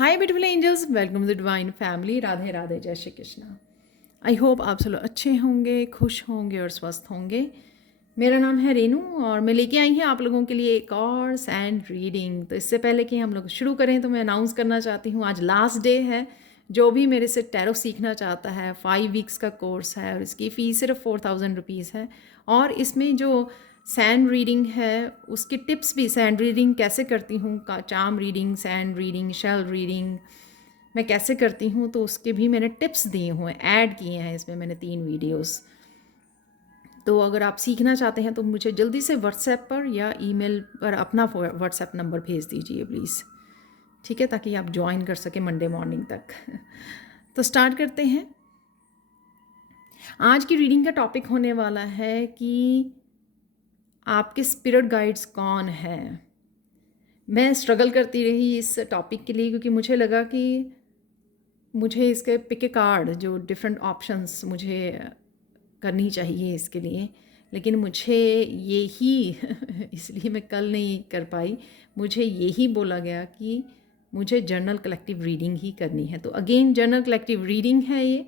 Hi beautiful angels, welcome to divine family. Radhe Radhe, जय Shri Krishna. I hope आप सब लोग अच्छे होंगे, खुश होंगे और स्वस्थ होंगे। मेरा नाम है रेनू और मैं लेके आई हूँ आप लोगों के लिए एक और सैंड रीडिंग। तो इससे पहले कि हम लोग शुरू करें तो मैं अनाउंस करना चाहती हूँ, आज लास्ट डे है। जो भी मेरे से टैरो सीखना चाहता है, 5 वीक्स का कोर्स है और इसकी फ़ीस सिर्फ 4000 रुपीज़ है। और इसमें जो सैंड रीडिंग है उसकी टिप्स भी, सैंड रीडिंग कैसे करती हूँ, charm reading, sand reading, shell reading मैं कैसे करती हूँ, तो उसके भी मैंने टिप्स दिए हुए ऐड किए हैं इसमें मैंने 3 वीडियोस। तो अगर आप सीखना चाहते हैं तो मुझे जल्दी से व्हाट्सएप पर या ईमेल पर अपना व्हाट्सएप नंबर भेज दीजिए प्लीज़, ठीक है, ताकि आप ज्वाइन कर सकें मंडे मॉर्निंग तक। तो स्टार्ट करते हैं। आज की रीडिंग का टॉपिक होने वाला है कि आपके स्पिरिट गाइड्स कौन हैं। मैं स्ट्रगल करती रही इस टॉपिक के लिए क्योंकि मुझे लगा कि मुझे इसके पिक ए कार्ड, जो डिफरेंट ऑप्शंस मुझे करनी चाहिए इसके लिए, लेकिन मुझे ये ही इसलिए मैं कल नहीं कर पाई। मुझे यही बोला गया कि मुझे जर्नल कलेक्टिव रीडिंग ही करनी है। तो अगेन जर्नल कलेक्टिव रीडिंग है ये,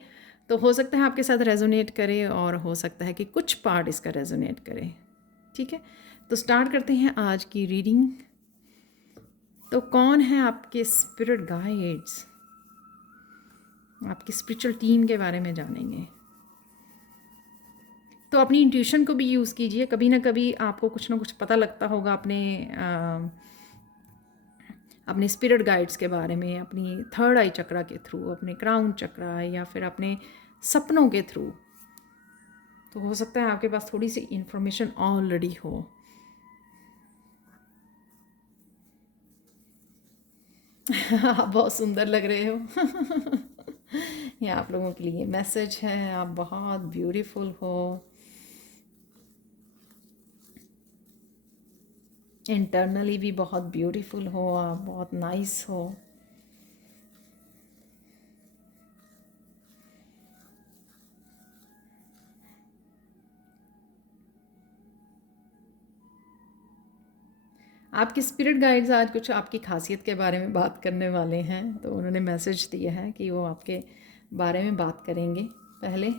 तो हो सकता है आपके साथ रेजोनेट करे और हो सकता है कि कुछ पार्ट इसका रेजोनेट करे, ठीक है। तो स्टार्ट करते हैं आज की रीडिंग। तो कौन है आपके स्पिरिट गाइड्स, आपकी स्पिरिचुअल टीम के बारे में जानेंगे। तो अपनी इंट्यूशन को भी यूज़ कीजिए, कभी ना कभी आपको कुछ ना कुछ पता लगता होगा अपने स्पिरिट गाइड्स के बारे में, अपनी थर्ड आई चक्रा के थ्रू, अपने क्राउन चक्रा या फिर अपने सपनों के थ्रू। तो हो सकता है आपके पास थोड़ी सी इंफॉर्मेशन ऑलरेडी हो। आप बहुत सुंदर लग रहे हो। ये आप लोगों के लिए मैसेज है, आप बहुत ब्यूटीफुल हो, इंटरनली भी बहुत ब्यूटीफुल हो, आप बहुत नाइस हो। आपके स्पिरिट गाइड्स आज कुछ आपकी खासियत के बारे में बात करने वाले हैं। तो उन्होंने मैसेज दिया है कि वो आपके बारे में बात करेंगे। पहले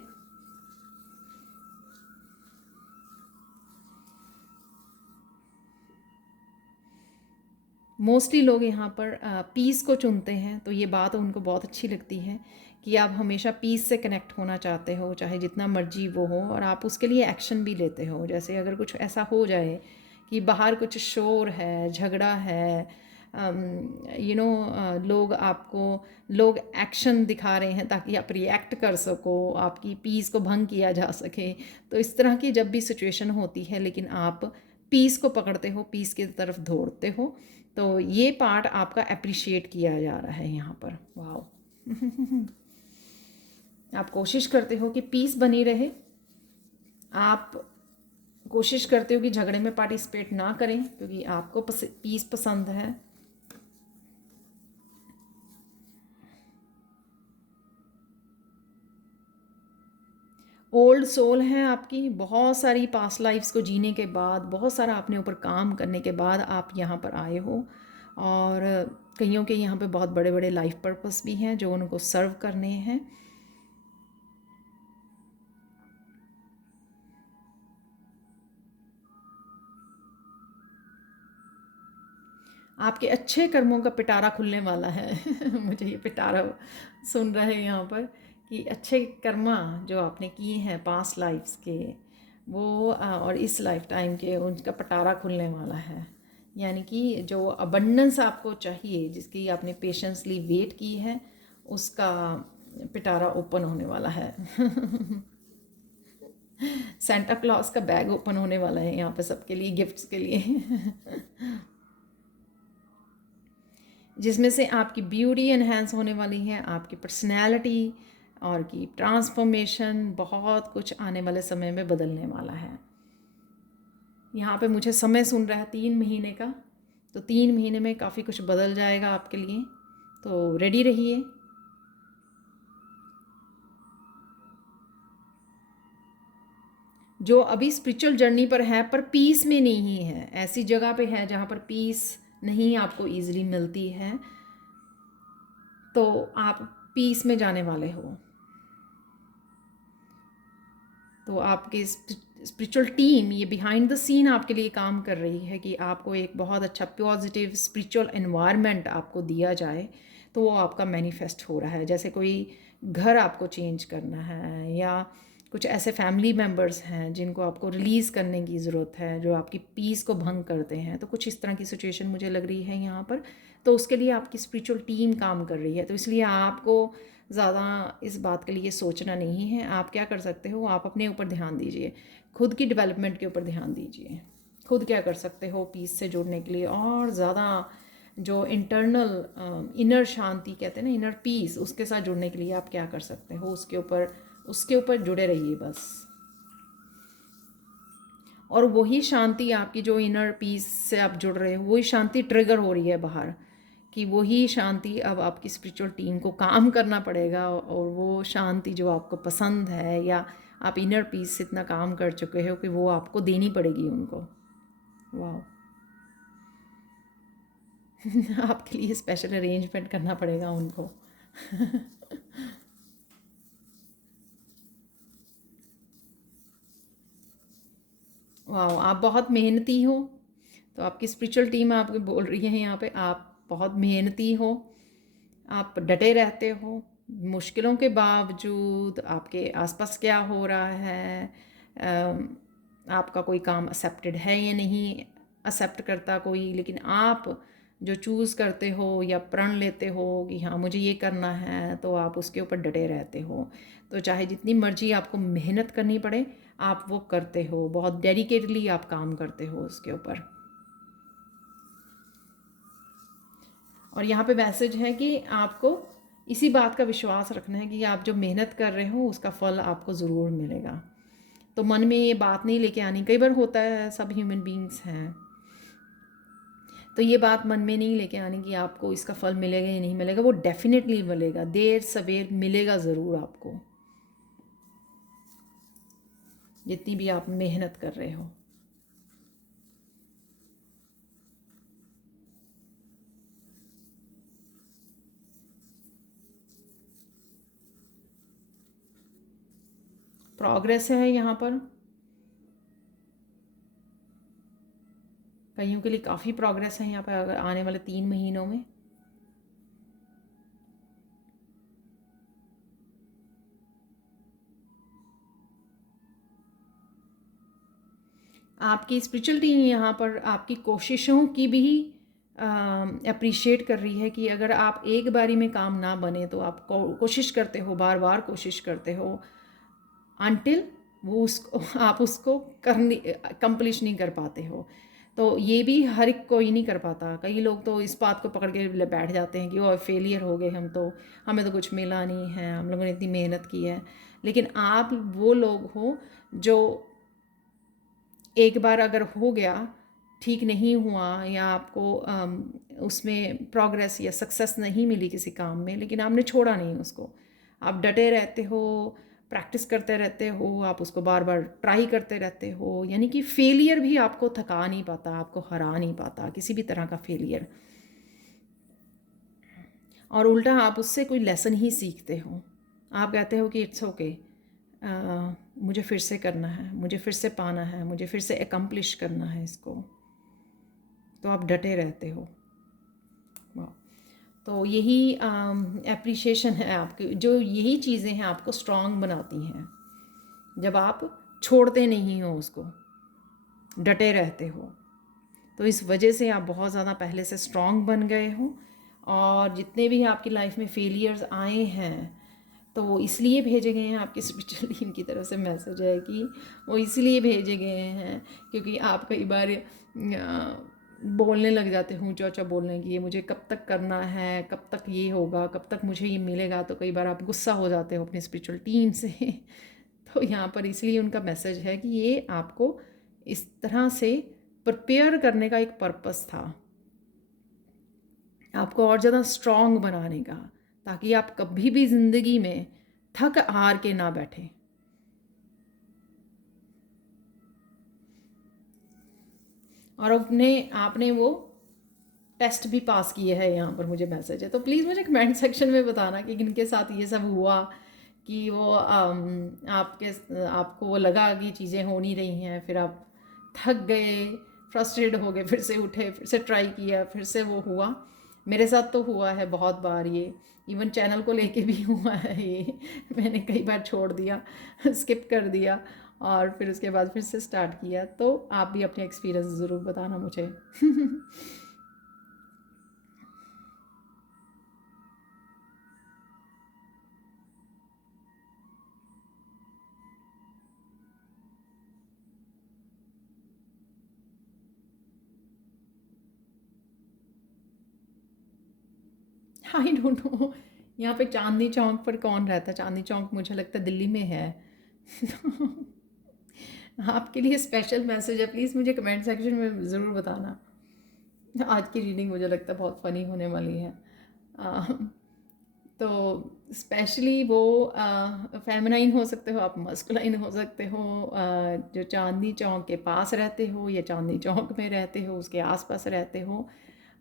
मोस्टली लोग यहाँ पर पीस को चुनते हैं, तो ये बात उनको बहुत अच्छी लगती है कि आप हमेशा पीस से कनेक्ट होना चाहते हो, चाहे जितना मर्जी वो हो, और आप उसके लिए एक्शन भी लेते हो। जैसे अगर कुछ ऐसा हो जाए कि बाहर कुछ शोर है, झगड़ा है, लोग एक्शन दिखा रहे हैं ताकि आप रिएक्ट कर सको, आपकी पीस को भंग किया जा सके। तो इस तरह की जब भी सिचुएशन होती है लेकिन आप पीस को पकड़ते हो, पीस की तरफ दौड़ते हो, तो ये पार्ट आपका अप्रिशिएट किया जा रहा है यहाँ पर। वाओ। आप कोशिश करते हो कि पीस बनी रहे, आप कोशिश करते हो कि झगड़े में पार्टिसिपेट ना करें क्योंकि आपको पीस पसंद है। ओल्ड सोल है आपकी, बहुत सारी पास्ट लाइफ्स को जीने के बाद, बहुत सारा अपने ऊपर काम करने के बाद आप यहाँ पर आए हो। और कईयों के यहाँ पे बहुत बड़े बड़े लाइफ पर्पस भी हैं जो उनको सर्व करने हैं। आपके अच्छे कर्मों का पिटारा खुलने वाला है। मुझे ये पिटारा सुन रहे हैं यहाँ पर कि अच्छे कर्मा जो आपने किए हैं पास्ट लाइफ्स के, वो और इस लाइफ टाइम के, उनका पिटारा खुलने वाला है। यानी कि जो अबंडेंस आपको चाहिए, जिसकी आपने पेशेंसली वेट की है, उसका पिटारा ओपन होने वाला है। सेंटा क्लॉज का बैग ओपन होने वाला है यहाँ पे सबके लिए, गिफ्ट्स के लिए। जिसमें से आपकी ब्यूटी एनहेंस होने वाली है, आपकी पर्सनैलिटी और की ट्रांसफॉर्मेशन, बहुत कुछ आने वाले समय में बदलने वाला है। यहाँ पे मुझे समय सुन रहा है 3 महीने का, तो 3 महीने में काफ़ी कुछ बदल जाएगा आपके लिए, तो रेडी रहिए। जो अभी स्पिरिचुअल जर्नी पर है पर पीस में नहीं है, ऐसी जगह पे है जहाँ पर पीस नहीं आपको ईजिली मिलती है, तो आप पीस में जाने वाले हो। तो आपकी स्पिरिचुअल टीम ये बिहाइंड द सीन आपके लिए काम कर रही है कि आपको एक बहुत अच्छा पॉजिटिव स्पिरिचुअल एनवायरनमेंट आपको दिया जाए, तो वो आपका मैनिफेस्ट हो रहा है। जैसे कोई घर आपको चेंज करना है, या कुछ ऐसे फैमिली मेम्बर्स हैं जिनको आपको रिलीज़ करने की ज़रूरत है, जो आपकी पीस को भंग करते हैं। तो कुछ इस तरह की सिचुएशन मुझे लग रही है यहाँ पर। तो उसके लिए आपकी स्पिरिचुअल टीम काम कर रही है। तो इसलिए आपको ज़्यादा इस बात के लिए सोचना नहीं है। आप क्या कर सकते हो, आप अपने ऊपर ध्यान दीजिए, खुद की डेवलपमेंट के ऊपर ध्यान दीजिए। खुद क्या कर सकते हो पीस से जुड़ने के लिए, और ज़्यादा जो इंटरनल इनर शांति कहते हैं ना, इनर पीस, उसके साथ जुड़ने के लिए आप क्या कर सकते हो, उसके ऊपर जुड़े रहिए बस। और वही शांति आपकी, जो इनर पीस से आप जुड़ रहे हो, वही शांति ट्रिगर हो रही है बाहर, कि वही शांति अब आपकी स्पिरिचुअल टीम को काम करना पड़ेगा, और वो शांति जो आपको पसंद है, या आप इनर पीस से इतना काम कर चुके हो कि वो आपको देनी पड़ेगी उनको। वाह आपके लिए स्पेशल अरेंजमेंट करना पड़ेगा उनको। वाह, आप बहुत मेहनती हो। तो आपकी स्पिरिचुअल टीम आपको बोल रही है यहाँ पे, आप बहुत मेहनती हो, आप डटे रहते हो। मुश्किलों के बावजूद आपके आसपास क्या हो रहा है, आपका कोई काम एक्सेप्टेड है या नहीं एक्सेप्ट करता कोई, लेकिन आप जो चूज़ करते हो या प्रण लेते हो कि हाँ मुझे ये करना है, तो आप उसके ऊपर डटे रहते हो। तो चाहे जितनी मर्जी आपको मेहनत करनी पड़े, आप वो करते हो, बहुत डेडिकेटली आप काम करते हो उसके ऊपर। और यहाँ पे मैसेज है कि आपको इसी बात का विश्वास रखना है कि आप जो मेहनत कर रहे हो उसका फल आपको ज़रूर मिलेगा। तो मन में ये बात नहीं लेके आनी, कई बार होता है, सब ह्यूमन बींग्स हैं, तो ये बात मन में नहीं लेके आनी कि आपको इसका फल मिलेगा या नहीं मिलेगा। वो डेफिनेटली मिलेगा, देर सवेर मिलेगा ज़रूर आपको, जितनी भी आप मेहनत कर रहे हो। प्रोग्रेस है यहाँ पर, कईयों के लिए काफ़ी प्रोग्रेस है यहाँ पर अगर आने वाले 3 महीनों में। आपकी स्पिरिचुअलिटी यहाँ पर आपकी कोशिशों की भी अप्रिशिएट कर रही है कि अगर आप एक बारी में काम ना बने, तो आप कोशिश करते हो, बार बार कोशिश करते हो, अनटिल वो उसको आप उसको करनी कंप्लीट नहीं कर पाते हो। तो ये भी हर एक कोई नहीं कर पाता। कई लोग तो इस बात को पकड़ के बैठ जाते हैं कि वो फेलियर हो गए, हम तो, हमें तो कुछ मिला नहीं है, हम लोगों ने इतनी मेहनत की है। लेकिन आप वो लोग हो जो एक बार अगर हो गया, ठीक नहीं हुआ, या आपको उसमें प्रोग्रेस या सक्सेस नहीं मिली किसी काम में, लेकिन आपने छोड़ा नहीं उसको, आप डटे रहते हो, प्रैक्टिस करते रहते हो, आप उसको बार बार ट्राई करते रहते हो, यानी कि फेलियर भी आपको थका नहीं पाता, आपको हरा नहीं पाता, किसी भी तरह का फेलियर। और उल्टा आप उससे कोई लेसन ही सीखते हो। आप कहते हो कि इट्स ओके, मुझे फिर से करना है, मुझे फिर से पाना है, मुझे फिर से एकम्प्लिश करना है इसको। तो आप डटे रहते हो। वाह, तो यही एप्रिशिएशन है आपकी, जो यही चीज़ें हैं आपको स्ट्रांग बनाती हैं, जब आप छोड़ते नहीं हो उसको, डटे रहते हो। तो इस वजह से आप बहुत ज़्यादा पहले से स्ट्रांग बन गए हो। और जितने भी आपकी लाइफ में फेलियर्स आए हैं, तो वो इसलिए भेजे गए हैं, आपकी स्पिरिचुअल टीम की तरफ से मैसेज है कि वो इसलिए भेजे गए हैं क्योंकि आप कई बार बोलने लग जाते हो, ऊँचा ऊँचा बोलने की, ये मुझे कब तक करना है, कब तक ये होगा, कब तक मुझे ये मिलेगा। तो कई बार आप गुस्सा हो जाते हो अपनी स्पिरिचुअल टीम से। तो यहाँ पर इसलिए उनका मैसेज है कि ये आपको इस तरह से प्रिपेयर करने का एक पर्पस था, आपको और ज़्यादा स्ट्रॉन्ग बनाने का, ताकि आप कभी भी ज़िंदगी में थक हार के ना बैठे। और अपने आपने वो टेस्ट भी पास किए हैं, यहाँ पर मुझे मैसेज है। तो प्लीज़ मुझे कमेंट सेक्शन में बताना कि किनके साथ ये सब हुआ, कि वो आपको वो लगा कि चीज़ें हो नहीं रही हैं, फिर आप थक गए, फ्रस्ट्रेट हो गए, फिर से उठे, फिर से ट्राई किया, फिर से वो हुआ। मेरे साथ तो हुआ है बहुत बार ये, इवन चैनल को लेके भी हुआ है ये। मैंने कई बार छोड़ दिया, स्किप कर दिया, और फिर उसके बाद फिर से स्टार्ट किया। तो आप भी अपने एक्सपीरियंस ज़रूर बताना मुझे। आई डोंट नो, यहाँ पे चांदनी चौक पर कौन रहता है? चांदनी चौक मुझे लगता है दिल्ली में है। आपके लिए स्पेशल मैसेज है, प्लीज़ मुझे कमेंट सेक्शन में ज़रूर बताना। आज की रीडिंग मुझे लगता है बहुत फ़नी होने वाली है। अ, तो स्पेशली वो फेमिनाइन हो सकते हो आप, मस्कुलाइन हो सकते हो, जो चांदनी चौक के पास रहते हो या चांदनी चौक में रहते हो, उसके आसपास रहते हो,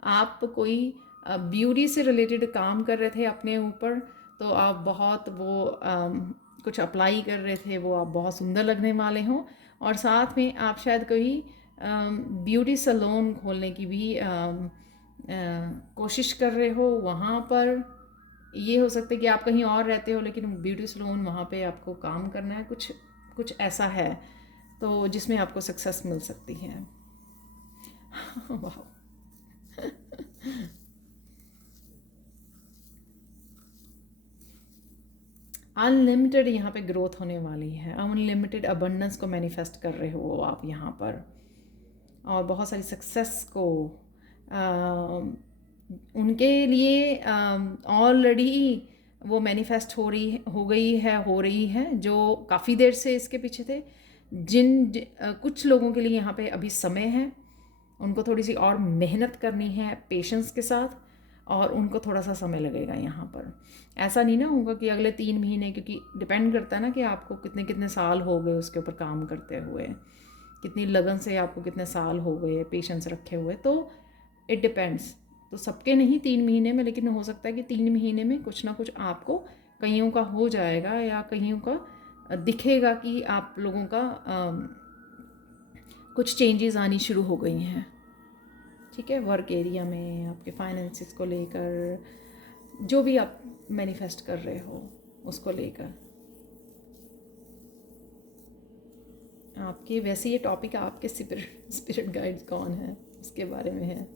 आप कोई ब्यूटी से रिलेटेड काम कर रहे थे अपने ऊपर, तो आप बहुत वो कुछ अप्लाई कर रहे थे, वो आप बहुत सुंदर लगने वाले हों, और साथ में आप शायद कोई ब्यूटी सैलून खोलने की भी कोशिश कर रहे हो वहाँ पर। ये हो सकता है कि आप कहीं और रहते हो लेकिन ब्यूटी सैलून वहाँ पे आपको काम करना है, कुछ कुछ ऐसा है, तो जिसमें आपको सक्सेस मिल सकती है। वाह, अनलिमिटेड यहाँ पे ग्रोथ होने वाली है, अनलिमिटेड अबंडेंस को मैनिफेस्ट कर रहे हो आप यहाँ पर, और बहुत सारी सक्सेस को उनके लिए ऑलरेडी वो मैनिफेस्ट हो रही है जो काफ़ी देर से इसके पीछे थे। कुछ लोगों के लिए यहाँ पे अभी समय है, उनको थोड़ी सी और मेहनत करनी है पेशेंस के साथ, और उनको थोड़ा सा समय लगेगा यहाँ पर। ऐसा नहीं ना होगा कि अगले 3 महीने, क्योंकि डिपेंड करता है ना कि आपको कितने कितने साल हो गए उसके ऊपर काम करते हुए, कितनी लगन से आपको कितने साल हो गए पेशेंस रखे हुए, तो इट डिपेंड्स। तो सबके नहीं 3 महीने में, लेकिन हो सकता है कि 3 महीने में कुछ ना कुछ आपको, कईयों का हो जाएगा या कईयों का दिखेगा कि आप लोगों का कुछ चेंजेस आनी शुरू हो गई हैं। ठीक है, वर्क एरिया में, आपके फाइनेंसिस को लेकर, जो भी आप मैनिफेस्ट कर रहे हो उसको लेकर। आपके वैसे ये टॉपिक आपके स्पिरिट स्पिरिट गाइड्स कौन है उसके बारे में है।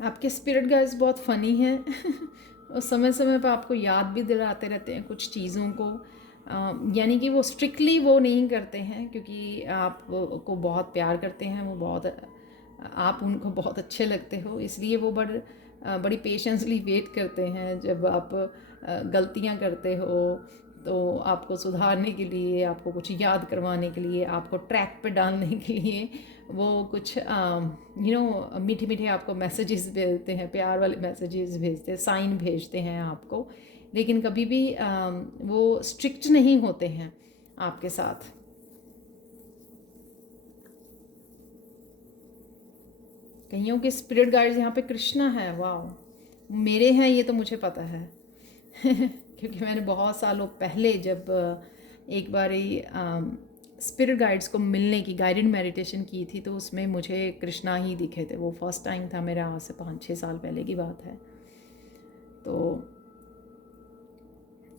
आपके स्पिरिट गाइड्स बहुत फ़नी हैं और समय समय पर आपको याद भी दिलाते रहते हैं कुछ चीज़ों को। यानी कि वो स्ट्रिक्टली वो नहीं करते हैं, क्योंकि आप को बहुत प्यार करते हैं, वो बहुत, आप उनको बहुत अच्छे लगते हो, इसलिए वो बड़ी पेशेंसली वेट करते हैं जब आप गलतियाँ करते हो, तो आपको सुधारने के लिए, आपको कुछ याद करवाने के लिए, आपको ट्रैक पे डालने के लिए वो कुछ मीठे मीठे आपको मैसेजेस भेजते हैं, प्यार वाले मैसेजेस भेजते हैं, साइन भेजते हैं आपको, लेकिन कभी भी वो स्ट्रिक्ट नहीं होते हैं आपके साथ। कईयों के स्पिरिट गाइड्स यहाँ पे कृष्णा है, वाह, मेरे हैं ये तो मुझे पता है क्योंकि मैंने बहुत सालों पहले जब एक बार स्पिरिट गाइड्स को मिलने की गाइडेड मेडिटेशन की थी, तो उसमें मुझे कृष्णा ही दिखे थे। वो फर्स्ट टाइम था मेरा, आज से 5-6 साल पहले की बात है। तो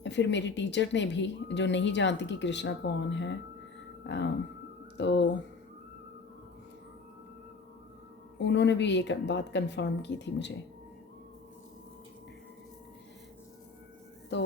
फिर मेरी टीचर ने भी, जो नहीं जानती कि कृष्णा कौन है, तो उन्होंने भी ये बात कंफर्म की थी मुझे। तो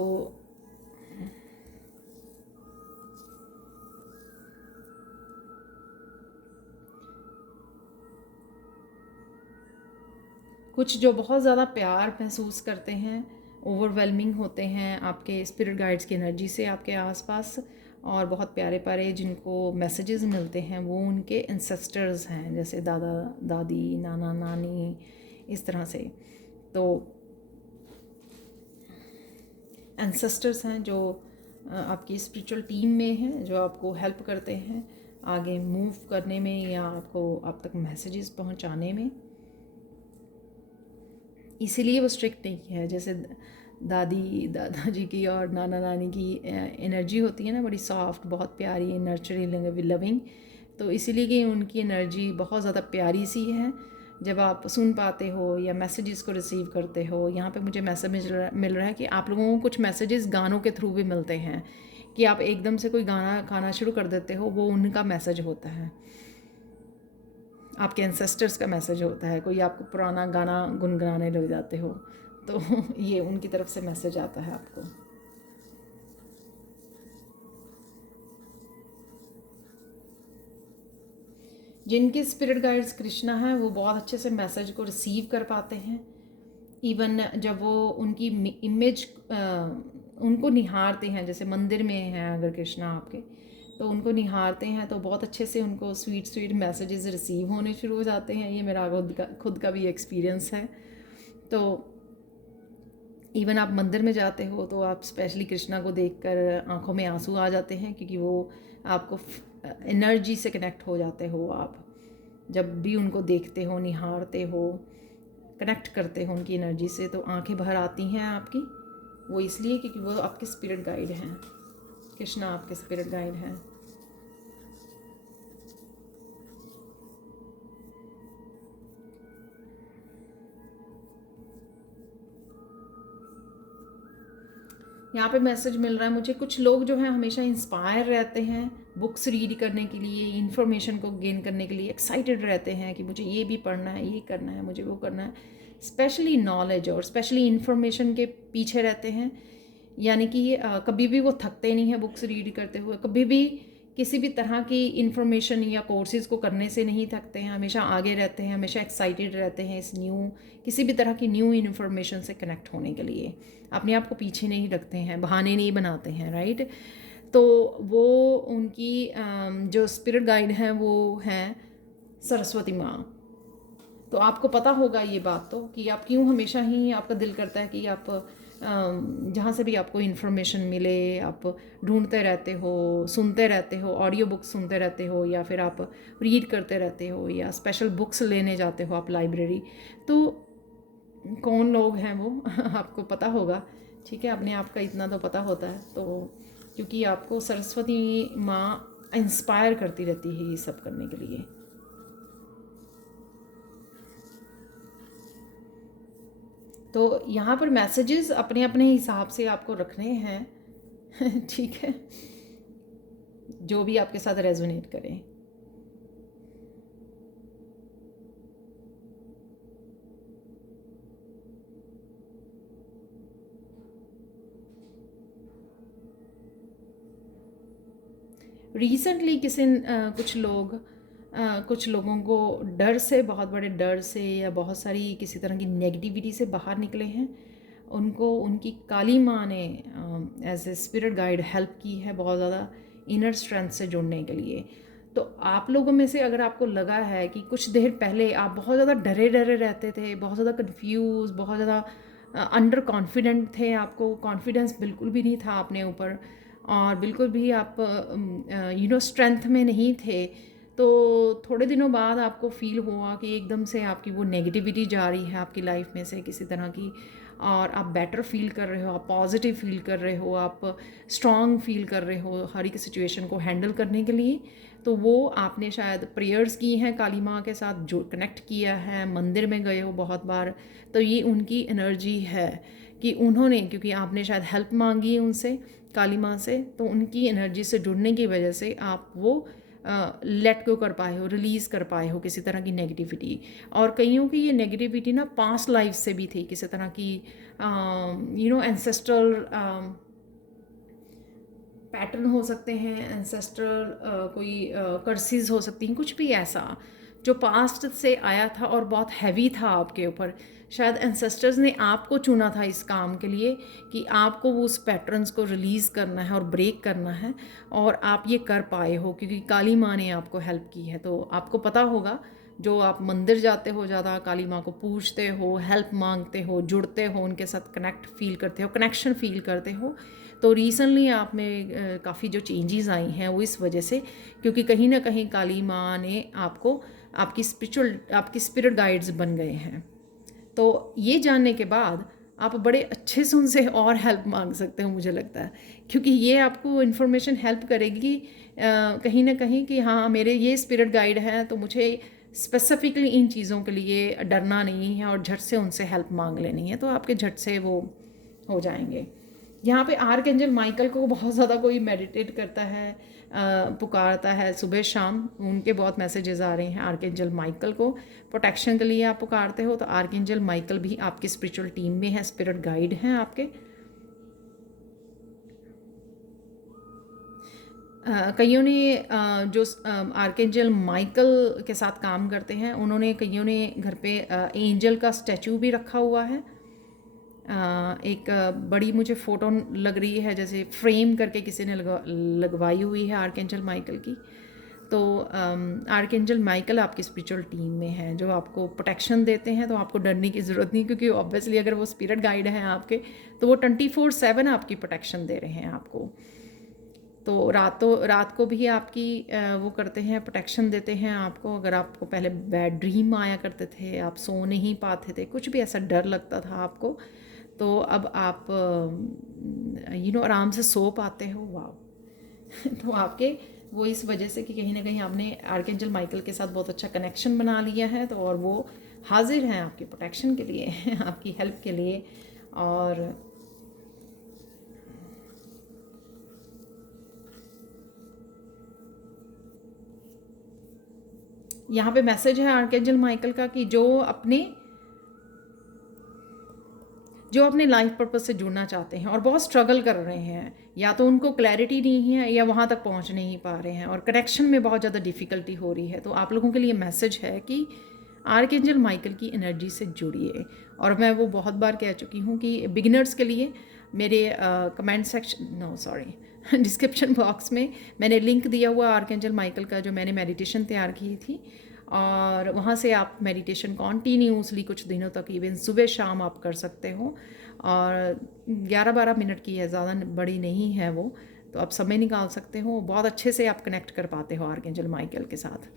कुछ जो बहुत ज़्यादा प्यार महसूस करते हैं, ओवरवेलमिंग होते हैं आपके स्पिरिट गाइड्स की एनर्जी से आपके आसपास, और बहुत प्यारे प्यारे जिनको मैसेजेस मिलते हैं वो उनके एंसेस्टर्स हैं, जैसे दादा दादी, नाना नानी, इस तरह से। तो एंसेस्टर्स हैं जो आपकी स्पिरिचुअल टीम में हैं, जो आपको हेल्प करते हैं आगे मूव करने में या आपको आप तक मैसेजेस पहुंचाने में। इसीलिए वो स्ट्रिक्ट नहीं है। जैसे दादी दादाजी की और नाना नानी की एनर्जी होती है ना, बड़ी सॉफ्ट, बहुत प्यारी, नर्चरिंग, लविंग, तो इसीलिए कि उनकी एनर्जी बहुत ज़्यादा प्यारी सी है। जब आप सुन पाते हो या मैसेजेस को रिसीव करते हो, यहाँ पे मुझे मैसेज मिल रहा है कि आप लोगों को कुछ मैसेजेस गानों के थ्रू भी मिलते हैं, कि आप एकदम से कोई गाना गाना शुरू कर देते हो, वो उनका मैसेज होता है, आपके एंसेस्टर्स का मैसेज होता है। कोई आपको पुराना गाना गुनगुनाने लग जाते हो, तो ये उनकी तरफ से मैसेज आता है आपको। जिनके स्पिरिट गाइड्स कृष्णा हैं वो बहुत अच्छे से मैसेज को रिसीव कर पाते हैं। इवन जब वो उनकी इमेज उनको निहारते हैं, जैसे मंदिर में हैं अगर कृष्णा आपके, तो उनको निहारते हैं तो बहुत अच्छे से उनको स्वीट स्वीट मैसेजेस रिसीव होने शुरू हो जाते हैं। ये मेरा खुद का भी एक्सपीरियंस है। तो इवन आप मंदिर में जाते हो तो आप स्पेशली कृष्णा को देखकर आंखों में आंसू आ जाते हैं, क्योंकि वो आपको एनर्जी से कनेक्ट हो जाते हो। आप जब भी उनको देखते हो, निहारते हो, कनेक्ट करते हो उनकी एनर्जी से, तो आंखें भर आती हैं आपकी। वो इसलिए क्योंकि वो आपके स्पिरिट गाइड हैं, कृष्णा आपके स्पिरिट गाइड हैं। यहाँ पे मैसेज मिल रहा है मुझे, कुछ लोग जो हैं हमेशा इंस्पायर रहते हैं बुक्स रीड करने के लिए, इन्फॉर्मेशन को गेन करने के लिए एक्साइटेड रहते हैं कि मुझे ये भी पढ़ना है, ये करना है, मुझे वो करना है। स्पेशली नॉलेज और स्पेशली इन्फॉर्मेशन के पीछे रहते हैं, यानी कि कभी भी वो थकते नहीं हैं बुक्स रीड करते हुए, कभी भी किसी भी तरह की इन्फॉर्मेशन या कोर्सेज़ को करने से नहीं थकते हैं, हमेशा आगे रहते हैं, हमेशा एक्साइटेड रहते हैं इस किसी भी तरह की न्यू इन्फॉर्मेशन से कनेक्ट होने के लिए। अपने आप को पीछे नहीं रखते हैं, बहाने नहीं बनाते हैं, राइट। तो वो उनकी जो स्पिरिट गाइड हैं वो हैं सरस्वती माँ। तो आपको पता होगा ये बात तो, कि आप क्यों हमेशा ही आपका दिल करता है कि आप जहाँ से भी आपको इन्फॉर्मेशन मिले आप ढूंढते रहते हो, सुनते रहते हो, ऑडियो बुक्स सुनते रहते हो, या फिर आप रीड करते रहते हो, या स्पेशल बुक्स लेने जाते हो आप लाइब्रेरी। तो कौन लोग हैं वो आपको पता होगा, ठीक है, अपने आप का इतना तो पता होता है। तो क्योंकि आपको सरस्वती माँ इंस्पायर करती रहती है ये सब करने के लिए। तो यहाँ पर मैसेजेस अपने अपने हिसाब से आपको रखने हैं ठीक है, जो भी आपके साथ रेजोनेट करें। रिसेंटली कुछ लोगों को डर से, बहुत बड़े डर से या बहुत सारी किसी तरह की नेगेटिविटी से बाहर निकले हैं। उनको उनकी काली माँ ने as a spirit guide help की है बहुत ज़्यादा इनर स्ट्रेंथ से जुड़ने के लिए। तो आप लोगों में से अगर आपको लगा है कि कुछ देर पहले आप बहुत ज़्यादा डरे डरे रहते थे, बहुत ज़्यादा कंफ्यूज, बहुत ज़्यादा अंडर कॉन्फिडेंट थे, आपको कॉन्फिडेंस बिल्कुल भी नहीं था अपने ऊपर, और बिल्कुल भी आप स्ट्रेंथ में नहीं थे, तो थोड़े दिनों बाद आपको फील हुआ कि एकदम से आपकी वो नेगेटिविटी जा रही है आपकी लाइफ में से किसी तरह की, और आप बेटर फील कर रहे हो, आप पॉजिटिव फील कर रहे हो, आप स्ट्रांग फील कर रहे हो हर एक सिचुएशन को हैंडल करने के लिए। तो वो आपने शायद प्रेयर्स की हैं काली माँ के साथ, जो कनेक्ट किया है, मंदिर में गए हो बहुत बार, तो ये उनकी एनर्जी है कि उन्होंने, क्योंकि आपने शायद हेल्प मांगी उनसे, काली माँ से, तो उनकी एनर्जी से जुड़ने की वजह से आप वो लेट गो कर पाए हो, रिलीज़ कर पाए हो किसी तरह की नेगेटिविटी। और कईयों की ये नेगेटिविटी ना पास्ट लाइफ से भी थी, किसी तरह की एंसेस्ट्रल पैटर्न हो सकते हैं, एंसेस्ट्रल कोई कर्सिस हो सकती हैं, कुछ भी ऐसा जो पास्ट से आया था और बहुत हैवी था आपके ऊपर, शायद एंसेस्टर्स ने आपको चुना था इस काम के लिए कि आपको वो उस पैटर्न्स को रिलीज़ करना है और ब्रेक करना है, और आप ये कर पाए हो क्योंकि काली माँ ने आपको हेल्प की है। तो आपको पता होगा, जो आप मंदिर जाते हो, ज़्यादा काली माँ को पूछते हो, हेल्प मांगते हो, जुड़ते हो, उनके साथ कनेक्ट फील करते हो, कनेक्शन फील करते हो, तो रिसेंटली आप में काफ़ी जो चेंजेस आई हैं वो इस वजह से, क्योंकि कहीं ना कहीं काली माँ ने आपको आपकी स्पिरिट गाइड्स बन गए हैं। तो ये जानने के बाद आप बड़े अच्छे से उनसे और हेल्प मांग सकते हो, मुझे लगता है, क्योंकि ये आपको इन्फॉर्मेशन हेल्प करेगी कहीं ना कहीं कि हाँ मेरे ये स्पिरिट गाइड हैं, तो मुझे स्पेसिफिकली इन चीज़ों के लिए डरना नहीं है और झट से उनसे हेल्प मांग लेनी है, तो आपके झट से वो हो जाएंगे। यहाँ पे आर्क एंजल माइकल को बहुत ज़्यादा कोई मेडिटेट करता है, पुकारता है सुबह शाम, उनके बहुत मैसेजेस आ रहे हैं। आर्क एंजल माइकल को प्रोटेक्शन के लिए आप पुकारते हो, तो आर्क एंजल माइकल भी आपकी स्पिरिचुअल टीम में है, स्पिरिट गाइड हैं आपके। कईयों ने जो आर्कएंजल माइकल के साथ काम करते हैं, उन्होंने कईयों ने घर पे एंजल का स्टैचू भी रखा हुआ है। एक बड़ी मुझे फ़ोटो लग रही है, जैसे फ्रेम करके किसी ने लगवाई हुई है आर्कएंजल माइकल की। तो आर्कएंजल माइकल आपकी स्पिरिचुअल टीम में है, जो आपको प्रोटेक्शन देते हैं, तो आपको डरने की ज़रूरत नहीं, क्योंकि ऑब्वियसली अगर वो स्पिरिट गाइड हैं आपके, तो वो 24/7 आपकी प्रोटेक्शन दे रहे हैं आपको। तो रात को भी आपकी वो करते हैं, प्रोटेक्शन देते हैं आपको। अगर आपको पहले बैड ड्रीम आया करते थे, आप सो नहीं पाते थे, कुछ भी ऐसा डर लगता था आपको, तो अब आप आराम से सो पाते हो। वाह तो आपके वो इस वजह से कि कहीं ना कहीं आपने आर्कएंजल माइकल के साथ बहुत अच्छा कनेक्शन बना लिया है, तो और वो हाजिर हैं आपके प्रोटेक्शन के लिए आपकी हेल्प के लिए। और यहाँ पे मैसेज है आर्कएंजल माइकल का कि जो अपने लाइफ पर्पस से जुड़ना चाहते हैं और बहुत स्ट्रगल कर रहे हैं, या तो उनको क्लैरिटी नहीं है या वहाँ तक पहुँच नहीं पा रहे हैं और कनेक्शन में बहुत ज़्यादा डिफ़िकल्टी हो रही है, तो आप लोगों के लिए मैसेज है कि आर्कएंजल माइकल की एनर्जी से जुड़िए। और मैं वो बहुत बार कह चुकी हूँ कि बिगिनर्स के लिए मेरे comment section, no sorry description box में मैंने लिंक दिया हुआ आर्कएंजल माइकल का, जो मैंने मेडिटेशन तैयार की थी, और वहाँ से आप मेडिटेशन कॉन्टीन्यूसली कुछ दिनों तक, इवन सुबह शाम आप कर सकते हो। और 11-12 मिनट की है, ज़्यादा बड़ी नहीं है वो, तो आप समय निकाल सकते हो, बहुत अच्छे से आप कनेक्ट कर पाते हो आर्कएंजल माइकल के साथ।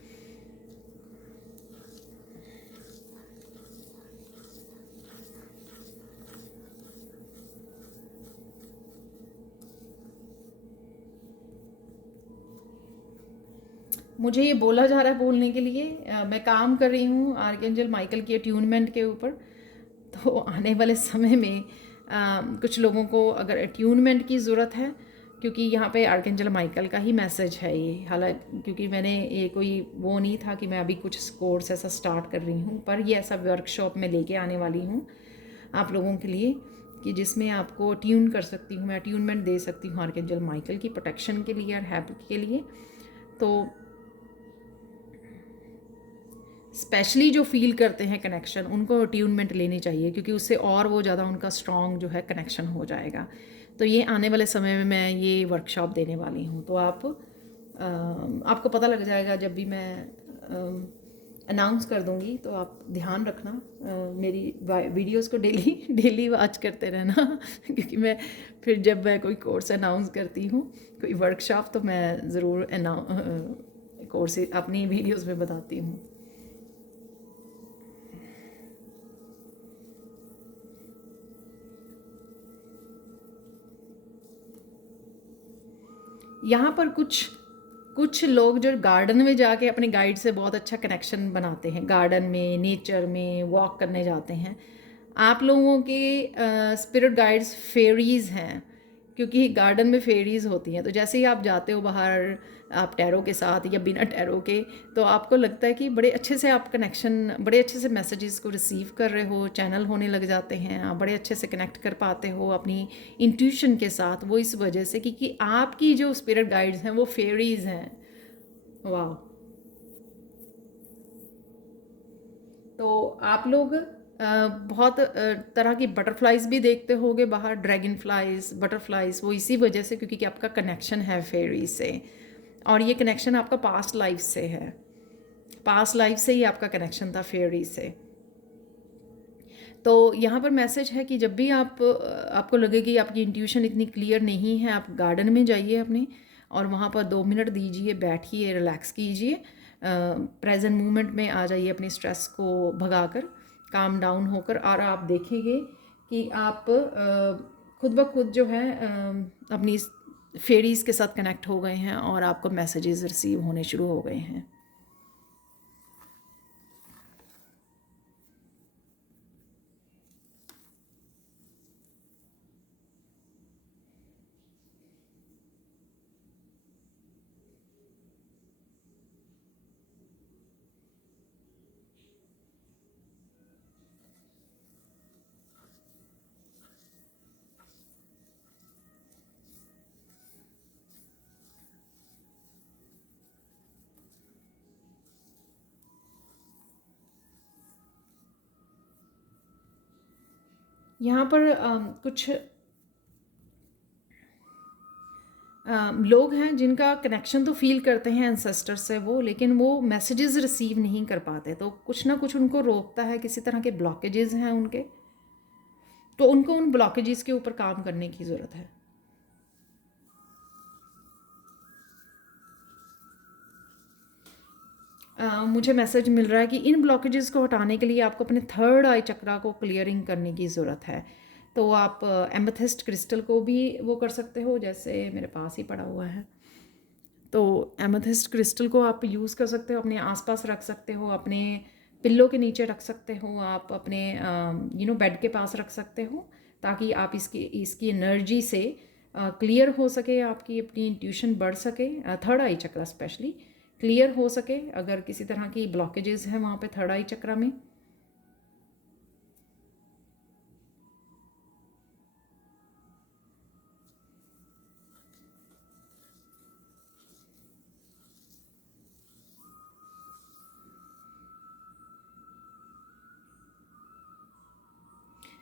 मुझे ये बोला जा रहा है बोलने के लिए, मैं काम कर रही हूँ आर्कएंजल माइकल की अट्यूनमेंट के ऊपर, तो आने वाले समय में कुछ लोगों को अगर अट्यूनमेंट की ज़रूरत है, क्योंकि यहाँ पे आर्कएंजल माइकल का ही मैसेज है ये, हालांकि क्योंकि मैंने ये कोई वो नहीं था कि मैं अभी कुछ कोर्स ऐसा स्टार्ट कर रही हूँ, पर ये ऐसा वर्कशॉप में लेके आने वाली हूँ आप लोगों के लिए, कि जिसमें आपको ट्यून कर सकती हूँ, मैं अट्यूनमेंट दे सकती हूँ आर्कएंजल माइकल की प्रोटेक्शन के लिए और हेल्प के लिए। तो स्पेशली जो फील करते हैं कनेक्शन, उनको अट्यूनमेंट लेनी चाहिए, क्योंकि उससे और वो ज़्यादा उनका स्ट्रॉन्ग जो है कनेक्शन हो जाएगा। तो ये आने वाले समय में मैं ये वर्कशॉप देने वाली हूँ, तो आपको पता लग जाएगा जब भी मैं अनाउंस कर दूँगी, तो आप ध्यान रखना, मेरी वीडियोस को डेली वॉच करते रहना क्योंकि मैं फिर जब मैं कोई कोर्स अनाउंस करती हूँ, कोई वर्कशॉप, तो मैं ज़रूर कोर्स अपनी वीडियोस में बताती हूँ। यहाँ पर कुछ लोग जो गार्डन में जाके अपने गाइड से बहुत अच्छा कनेक्शन बनाते हैं, गार्डन में, नेचर में वॉक करने जाते हैं, आप लोगों के स्पिरिट गाइड्स फेरीज़ हैं, क्योंकि गार्डन में फेरीज़ होती हैं। तो जैसे ही आप जाते हो बाहर, आप टैरो के साथ या बिना टैरो के, तो आपको लगता है कि बड़े अच्छे से आप कनेक्शन, बड़े अच्छे से मैसेजेस को रिसीव कर रहे हो, चैनल होने लग जाते हैं, आप बड़े अच्छे से कनेक्ट कर पाते हो अपनी इंट्यूशन के साथ। वो इस वजह से कि आपकी जो स्पिरिट गाइड्स हैं वो फेरीज़ हैं। वाह। तो आप लोग बहुत तरह की बटरफ्लाइज भी देखते होगे बाहर, ड्रैगन फ्लाइज, बटरफ्लाइज, वो इसी वजह से क्योंकि आपका कनेक्शन है फेरी से, और ये कनेक्शन आपका पास्ट लाइफ से है, पास्ट लाइफ से ही आपका कनेक्शन था फेरी से। तो यहाँ पर मैसेज है कि जब भी आपको लगे कि आपकी इंट्यूशन इतनी क्लियर नहीं है, आप गार्डन में जाइए अपने और वहाँ पर 2 मिनट दीजिए, बैठिए, रिलैक्स कीजिए, प्रेजेंट मोमेंट में आ जाइए, अपने स्ट्रेस को भगाकर, काम डाउन होकर, और आप देखेंगे कि आप खुद ब खुद जो है अपनी फेरीज़ के साथ कनेक्ट हो गए हैं और आपको मैसेजेस रिसीव होने शुरू हो गए हैं। यहाँ पर कुछ लोग हैं जिनका कनेक्शन तो फील करते हैं एंसेस्टर से वो, लेकिन वो मैसेजेस रिसीव नहीं कर पाते, तो कुछ ना कुछ उनको रोकता है, किसी तरह के ब्लॉकेजेस हैं उनके, तो उनको उन ब्लॉकेजेस के ऊपर काम करने की ज़रूरत है। मुझे मैसेज मिल रहा है कि इन ब्लॉकेजेस को हटाने के लिए आपको अपने थर्ड आई चक्रा को क्लियरिंग करने की ज़रूरत है। तो आप एमेथिस्ट क्रिस्टल को भी वो कर सकते हो, जैसे मेरे पास ही पड़ा हुआ है, तो एमेथिस्ट क्रिस्टल को आप यूज़ कर सकते हो, अपने आसपास रख सकते हो, अपने पिल्लो के नीचे रख सकते हो, आप अपने बेड के पास रख सकते हो, ताकि आप इसकी एनर्जी से क्लियर हो सके, आपकी अपनी इंट्यूशन बढ़ सके, थर्ड आई चक्रा स्पेशली क्लियर हो सके, अगर किसी तरह की ब्लॉकेजेस हैं वहाँ पे थर्ड आई चक्रा में।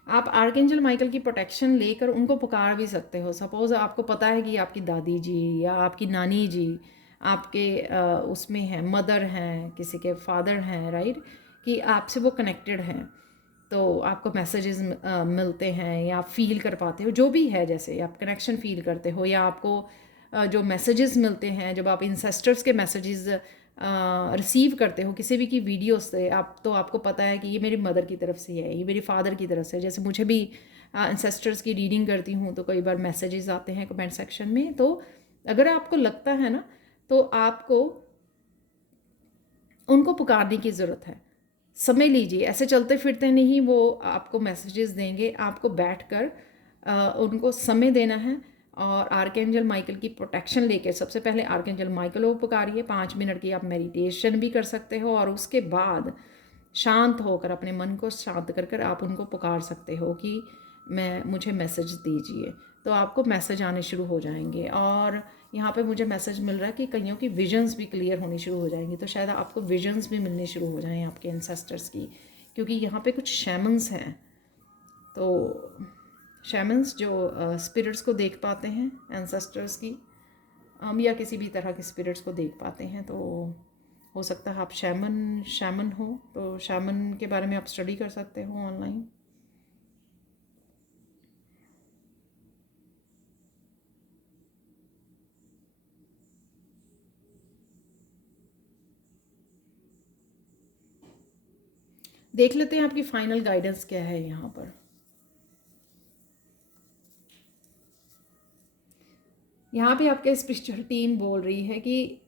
आप आर्कएंजल माइकल की प्रोटेक्शन लेकर उनको पुकार भी सकते हो। सपोज़ आपको पता है कि आपकी दादी जी या आपकी नानी जी आपके उसमें हैं, मदर हैं, किसी के फादर हैं, राइट, कि आपसे वो कनेक्टेड हैं, तो आपको मैसेजेस मिलते हैं या आप फील कर पाते हो, जो भी है, जैसे आप कनेक्शन फील करते हो, या आपको जो मैसेजेस मिलते हैं जब आप इंसेस्टर्स के मैसेजेस रिसीव करते हो किसी भी की वीडियो से, आप तो आपको पता है कि ये मेरी मदर की तरफ से है, ये मेरी फादर की तरफ से, जैसे मुझे भी इंसेस्टर्स की रीडिंग करती हूँ तो कई बार मैसेजेस आते हैं कमेंट सेक्शन में, तो अगर आपको लगता है ना, तो आपको उनको पुकारने की ज़रूरत है। समय लीजिए, ऐसे चलते फिरते नहीं वो आपको मैसेजेस देंगे, आपको बैठकर उनको समय देना है, और आर्कएंजल माइकल की प्रोटेक्शन लेके सबसे पहले आर्कएंजल माइकल को पुकारिए। 5 मिनट की आप मेडिटेशन भी कर सकते हो, और उसके बाद शांत होकर अपने मन को शांत कर कर आप उनको पुकार सकते हो कि मुझे मैसेज दीजिए, तो आपको मैसेज आने शुरू हो जाएंगे। और यहाँ पे मुझे मैसेज मिल रहा है कि कईयों की विजन्स भी क्लियर होनी शुरू हो जाएंगी, तो शायद आपको विजन्स भी मिलने शुरू हो जाएं आपके एंसेस्टर्स की, क्योंकि यहाँ पे कुछ शैमन्स हैं, तो शैमन्स जो स्पिरिट्स को देख पाते हैं, एंसेस्टर्स की या किसी भी तरह के स्पिरिट्स को देख पाते हैं, तो हो सकता है आप शैमन हो, तो शैमन के बारे में आप स्टडी कर सकते हो ऑनलाइन। देख लेते हैं आपकी फाइनल गाइडेंस क्या है। यहाँ पर यहाँ पे आपके स्पिरिचुअल टीम बोल रही है कि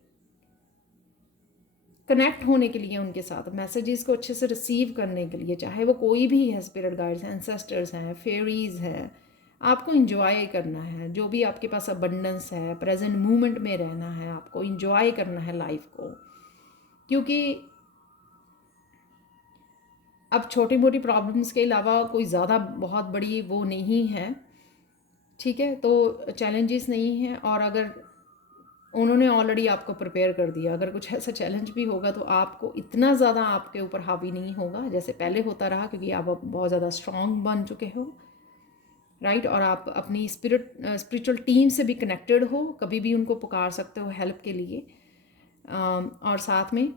कनेक्ट होने के लिए उनके साथ, मैसेजेस को अच्छे से रिसीव करने के लिए, चाहे वो कोई भी है, स्पिरिट गाइड्स हैं, एंसेस्टर्स हैं, फेरीज हैं, आपको इंजॉय करना है, जो भी आपके पास अबंडेंस है, प्रेजेंट मोमेंट में रहना है, आपको इंजॉय करना है लाइफ को, क्योंकि अब छोटी मोटी प्रॉब्लम्स के अलावा कोई ज़्यादा बहुत बड़ी वो नहीं है, ठीक है, तो चैलेंजेस नहीं हैं, और अगर उन्होंने ऑलरेडी आपको प्रिपेयर कर दिया। अगर कुछ ऐसा चैलेंज भी होगा तो आपको इतना ज़्यादा आपके ऊपर हावी नहीं होगा जैसे पहले होता रहा, क्योंकि आप अब बहुत ज़्यादा स्ट्रॉन्ग बन चुके हो, राइट। और आप अपनी स्पिरिचुअल टीम से भी कनेक्टेड हो, कभी भी उनको पुकार सकते हो हेल्प के लिए। और साथ में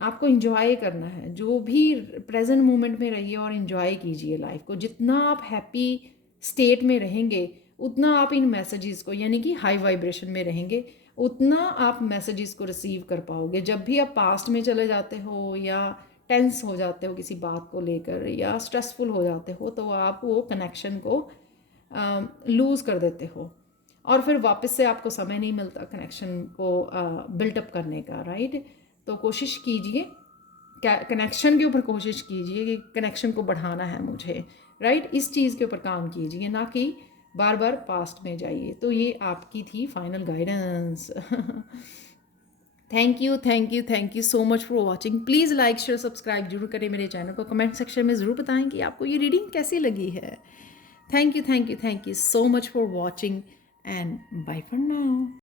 आपको इंजॉय करना है, जो भी प्रेजेंट मोमेंट में रहिए और इंजॉय कीजिए लाइफ को। जितना आप हैप्पी स्टेट में रहेंगे उतना आप इन मैसेजेस को, यानी कि हाई वाइब्रेशन में रहेंगे, उतना आप मैसेजेस को रिसीव कर पाओगे। जब भी आप पास्ट में चले जाते हो या टेंस हो जाते हो किसी बात को लेकर या स्ट्रेसफुल हो जाते हो, तो आप वो कनेक्शन को लूज़ कर देते हो और फिर वापस से आपको समय नहीं मिलता कनेक्शन को बिल्टअप करने का, राइट। तो कोशिश कीजिए, कनेक्शन के ऊपर कोशिश कीजिए कि कनेक्शन को बढ़ाना है मुझे, राइट। इस चीज़ के ऊपर काम कीजिए, ना कि बार बार पास्ट में जाइए। तो ये आपकी थी final guidance. Thank you so much for watching. Please like share subscribe जरूर करें मेरे चैनल को। कमेंट सेक्शन में ज़रूर बताएं कि आपको ये रीडिंग कैसी लगी है। Thank you so much for watching and bye for now.